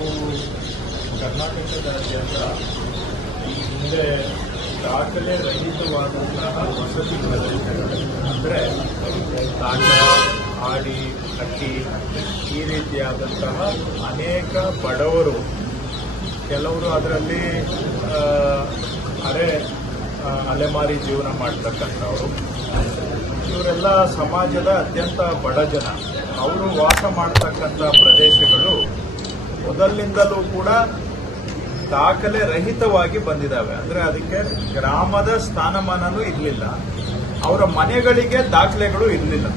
ನಾವು ಕರ್ನಾಟಕದಾದ್ಯಂತ ಈ ಹಿಂದೆ ದಾಖಲೆ ರಹಿತವಾದಂತಹ ವಸತಿ ಪ್ರದೇಶಗಳು ಅಂದರೆ ತಾಂಡ, ಆಡಿ, ಹಟ್ಟಿ ಈ ರೀತಿಯಾದಂತಹ ಅನೇಕ ಬಡವರು, ಕೆಲವರು ಅದರಲ್ಲಿ ಅಲೆಮಾರಿ ಜೀವನ ಮಾಡ್ತಕ್ಕಂಥವರು, ಇವರೆಲ್ಲ ಸಮಾಜದ ಅತ್ಯಂತ ಬಡ ಜನ. ಅವರು ವಾಸ ಮಾಡ್ತಕ್ಕಂಥ ಪ್ರದೇಶಗಳು ಮೊದಲಿನಿಂದಲೂ ಕೂಡ ದಾಖಲೆ ರಹಿತವಾಗಿ ಬಂದಿದ್ದಾವೆ. ಅಂದರೆ ಅದಕ್ಕೆ ಗ್ರಾಮದ ಸ್ಥಾನಮಾನನೂ ಇರಲಿಲ್ಲ, ಅವರ ಮನೆಗಳಿಗೆ ದಾಖಲೆಗಳು ಇರಲಿಲ್ಲ.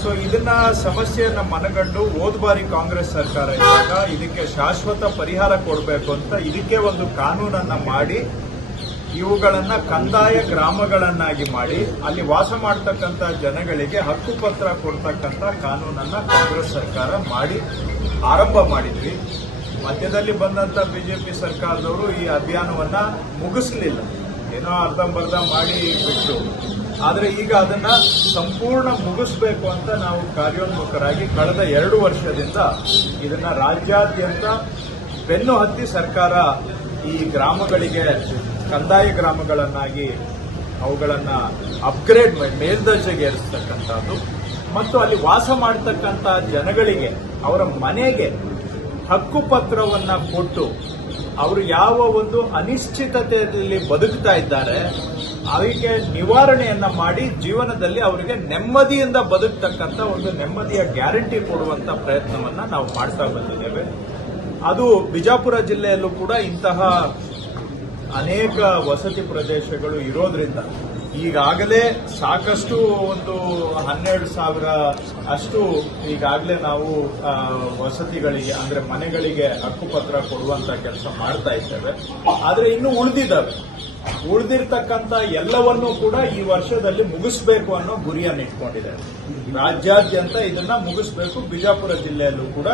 ಸೊ ಇದನ್ನ ಸಮಸ್ಯೆಯನ್ನ ಮನಗಂಡು ಹೋದ ಬಾರಿ ಕಾಂಗ್ರೆಸ್ ಸರ್ಕಾರ ಇದ್ದಾಗ ಇದಕ್ಕೆ ಶಾಶ್ವತ ಪರಿಹಾರ ಕೊಡಬೇಕು ಅಂತ ಇದಕ್ಕೆ ಒಂದು ಕಾನೂನನ್ನ ಮಾಡಿ ಇವುಗಳನ್ನ ಕಂದಾಯ ಗ್ರಾಮಗಳನ್ನಾಗಿ ಮಾಡಿ ಅಲ್ಲಿ ವಾಸ ಮಾಡತಕ್ಕಂಥ ಜನಗಳಿಗೆ ಹಕ್ಕುಪತ್ರ ಕೊಡ್ತಕ್ಕಂಥ ಕಾನೂನನ್ನ ಕಾಂಗ್ರೆಸ್ ಸರ್ಕಾರ ಮಾಡಿ ಆರಂಭ ಮಾಡಿದ್ವಿ. ಮಧ್ಯದಲ್ಲಿ ಬಂದಂತ ಬಿಜೆಪಿ ಸರ್ಕಾರದವರು ಈ ಅಭಿಯಾನವನ್ನ ಮುಗಿಸಲಿಲ್ಲ, ಏನೋ ಅರ್ಧಂಬರ್ಧ ಮಾಡಿ ಬಿಟ್ಟು. ಆದರೆ ಈಗ ಅದನ್ನ ಸಂಪೂರ್ಣ ಮುಗಿಸಬೇಕು ಅಂತ ನಾವು ಕಾರ್ಯೋನ್ಮುಖರಾಗಿ ಕಳೆದ 2 ವರ್ಷದಿಂದ ಇದನ್ನ ರಾಜ್ಯಾದ್ಯಂತ ಬೆನ್ನು ಹತ್ತಿ ಸರ್ಕಾರ ಈ ಗ್ರಾಮಗಳಿಗೆ ಕಂದಾಯ ಗ್ರಾಮಗಳನ್ನಾಗಿ ಅವುಗಳನ್ನ ಅಪ್ಗ್ರೇಡ್ ಮಾಡಿ ಮೇಲ್ದರ್ಜೆಗೇರಿಸ್ತಕ್ಕಂಥದ್ದು ಮತ್ತು ಅಲ್ಲಿ ವಾಸ ಮಾಡತಕ್ಕಂಥ ಜನಗಳಿಗೆ ಅವರ ಮನೆಗೆ ಹಕ್ಕುಪತ್ರವನ್ನ ಕೊಟ್ಟು ಅವರು ಯಾವ ಒಂದು ಅನಿಶ್ಚಿತತೆಯಲ್ಲಿ ಬದುಕ್ತಾ ಇದ್ದಾರೆ ಅವರಿಗೆ ನಿವಾರಣೆಯನ್ನ ಮಾಡಿ ಜೀವನದಲ್ಲಿ ಅವರಿಗೆ ನೆಮ್ಮದಿಯಿಂದ ಬದುಕ್ತಕ್ಕಂಥ ಒಂದು ನೆಮ್ಮದಿಯ ಗ್ಯಾರಂಟಿ ಕೊಡುವಂತ ಪ್ರಯತ್ನವನ್ನ ನಾವು ಮಾಡ್ತಾ ಬಂದಿದ್ದೇವೆ. ಅದು ಬಿಜಾಪುರ ಜಿಲ್ಲೆಯಲ್ಲೂ ಕೂಡ ಇಂತಹ ಅನೇಕ ವಸತಿ ಪ್ರದೇಶಗಳು ಇರೋದ್ರಿಂದ ಈಗಾಗಲೇ ಸಾಕಷ್ಟು ಒಂದು 12,000 ಅಷ್ಟು ಈಗಾಗಲೇ ನಾವು ವಸತಿಗಳಿಗೆ ಅಂದ್ರೆ ಮನೆಗಳಿಗೆ ಹಕ್ಕುಪತ್ರ ಕೊಡುವಂತ ಕೆಲಸ ಮಾಡ್ತಾ ಇದ್ದೇವೆ. ಆದ್ರೆ ಇನ್ನು ಉಳಿದಿರ್ತಕ್ಕಂಥ ಎಲ್ಲವನ್ನೂ ಕೂಡ ಈ ವರ್ಷದಲ್ಲಿ ಮುಗಿಸಬೇಕು ಅನ್ನೋ ಗುರಿಯನ್ನು ಇಟ್ಕೊಂಡಿದ್ದಾರೆ. ರಾಜ್ಯಾದ್ಯಂತ ಇದನ್ನ ಮುಗಿಸಬೇಕು, ಬಿಜಾಪುರ ಜಿಲ್ಲೆಯಲ್ಲೂ ಕೂಡ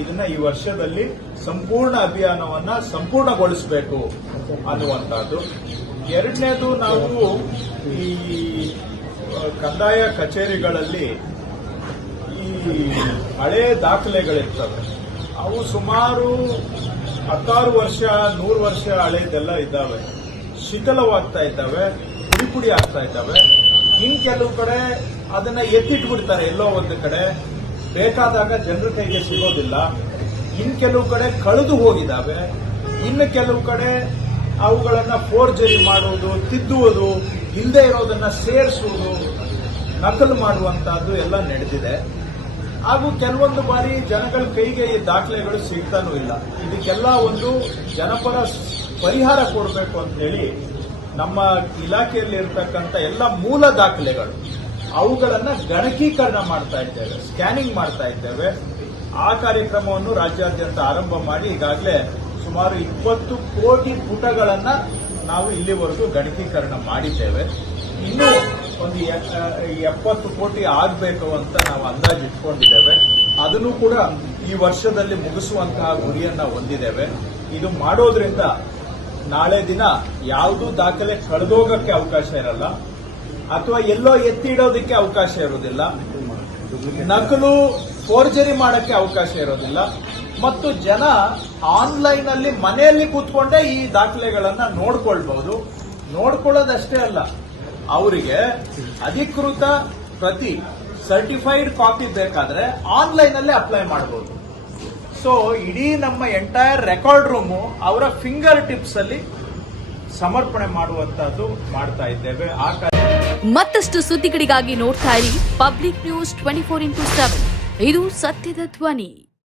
ಇದನ್ನ ಈ ವರ್ಷದಲ್ಲಿ ಸಂಪೂರ್ಣ ಅಭಿಯಾನವನ್ನ ಸಂಪೂರ್ಣಗೊಳಿಸಬೇಕು ಅನ್ನುವಂಥದ್ದು. ಎರಡನೇದು, ನಾವು ಈ ಕಂದಾಯ ಕಚೇರಿಗಳಲ್ಲಿ ಈ ಹಳೆ ದಾಖಲೆಗಳಿರ್ತವೆ, ಅವು ಸುಮಾರು 16 ವರ್ಷ 100 ವರ್ಷ ಹಳೆದೆಲ್ಲ ಇದ್ದಾವೆ, ಶಿಥಿಲವಾಗ್ತಾ ಇದ್ದಾವೆ, ಪುಡಿ ಆಗ್ತಾ ಇದ್ದಾವೆ. ಇನ್ ಕೆಲವು ಕಡೆ ಅದನ್ನ ಎತ್ತಿಟ್ಬಿಡ್ತಾರೆ, ಎಲ್ಲೋ ಒಂದು ಕಡೆ ಬೇಕಾದಾಗ ಜನರ ಕೈಗೆ ಸಿಗೋದಿಲ್ಲ. ಇನ್ ಕೆಲವು ಕಡೆ ಕಳೆದು ಹೋಗಿದ್ದಾವೆ, ಇನ್ನು ಕೆಲವು ಕಡೆ ಅವುಗಳನ್ನ ಫೋರ್ಜರಿ ಮಾಡುವುದು, ತಿದ್ದುವುದು, ಇಲ್ಲದೆ ಇರೋದನ್ನ ಸೇರಿಸುವುದು, ನಕಲು ಮಾಡುವಂತಹದ್ದು ಎಲ್ಲ ನಡೆದಿದೆ. ಹಾಗೂ ಕೆಲವೊಂದು ಬಾರಿ ಜನಗಳ ಕೈಗೆ ಈ ದಾಖಲೆಗಳು ಸಿಗ್ತಾನೂ ಇಲ್ಲ. ಇದಕ್ಕೆಲ್ಲ ಒಂದು ಜನಪರ ಪರಿಹಾರ ಕೊಡಬೇಕು ಅಂತ ಹೇಳಿ ನಮ್ಮ ಇಲಾಖೆಯಲ್ಲಿ ಇರತಕ್ಕಂಥ ಎಲ್ಲ ಮೂಲ ದಾಖಲೆಗಳು ಅವುಗಳನ್ನ ಗಣಕೀಕರಣ ಮಾಡ್ತಾ ಇದ್ದೇವೆ, ಸ್ಕ್ಯಾನಿಂಗ್ ಮಾಡ್ತಾ ಇದ್ದೇವೆ. ಆ ಕಾರ್ಯಕ್ರಮವನ್ನು ರಾಜ್ಯಾದ್ಯಂತ ಆರಂಭ ಮಾಡಿ ಈಗಾಗಲೇ ಸುಮಾರು 20 ಕೋಟಿ ಪುಟಗಳನ್ನ ನಾವು ಇಲ್ಲಿವರೆಗೂ ಗಣಕೀಕರಣ ಮಾಡಿದ್ದೇವೆ. ಇನ್ನೂ ಒಂದು 70 ಕೋಟಿ ಆಗಬೇಕು ಅಂತ ನಾವು ಅಂದಾಜು ಇಟ್ಕೊಂಡಿದ್ದೇವೆ. ಅದನ್ನು ಕೂಡ ಈ ವರ್ಷದಲ್ಲಿ ಮುಗಿಸುವಂತಹ ಗುರಿಯನ್ನ ಹೊಂದಿದ್ದೇವೆ. ಇದು ಮಾಡೋದ್ರಿಂದ ನಾಳೆ ದಿನ ಯಾವುದೂ ದಾಖಲೆ ಕಳೆದೋಗಕ್ಕೆ ಅವಕಾಶ ಇರಲ್ಲ, ಅಥವಾ ಎಲ್ಲೋ ಎತ್ತಿ ಇಡೋದಕ್ಕೆ ಅವಕಾಶ ಇರೋದಿಲ್ಲ, ನಕಲು ಫೋರ್ಜರಿ ಮಾಡಕ್ಕೆ ಅವಕಾಶ ಇರೋದಿಲ್ಲ. ಮತ್ತು ಜನ ಆನ್ಲೈನ್ ಅಲ್ಲಿ ಮನೆಯಲ್ಲಿ ಕೂತ್ಕೊಂಡೇ ಈ ದಾಖಲೆಗಳನ್ನ ನೋಡ್ಕೊಳ್ಬಹುದು. ನೋಡ್ಕೊಳ್ಳೋದಷ್ಟೇ ಅಲ್ಲ, ಅವರಿಗೆ ಅಧಿಕೃತ ಪ್ರತಿ ಸರ್ಟಿಫೈಡ್ ಕಾಪಿ ಬೇಕಾದ್ರೆ ಆನ್ಲೈನ್ ಅಲ್ಲೇ ಅಪ್ಲೈ ಮಾಡಬಹುದು. ಸೊ ಇಡೀ ನಮ್ಮ ಎಂಟೈರ್ ರೆಕಾರ್ಡ್ ರೂಮು ಅವರ ಫಿಂಗರ್ ಟಿಪ್ಸ್ ಅಲ್ಲಿ ಸಮರ್ಪಣೆ ಮಾಡುವಂತದ್ದು ಮಾಡ್ತಾ ಇದ್ದೇವೆ. ಮತ್ತಷ್ಟು ಸುದ್ದಿಗಳಿಗಾಗಿ ನೋಡ್ತಾ ಇರಿ ಪಬ್ಲಿಕ್ ನ್ಯೂಸ್ 24x7. ಇದು ಸತ್ಯದ ಧ್ವನಿ.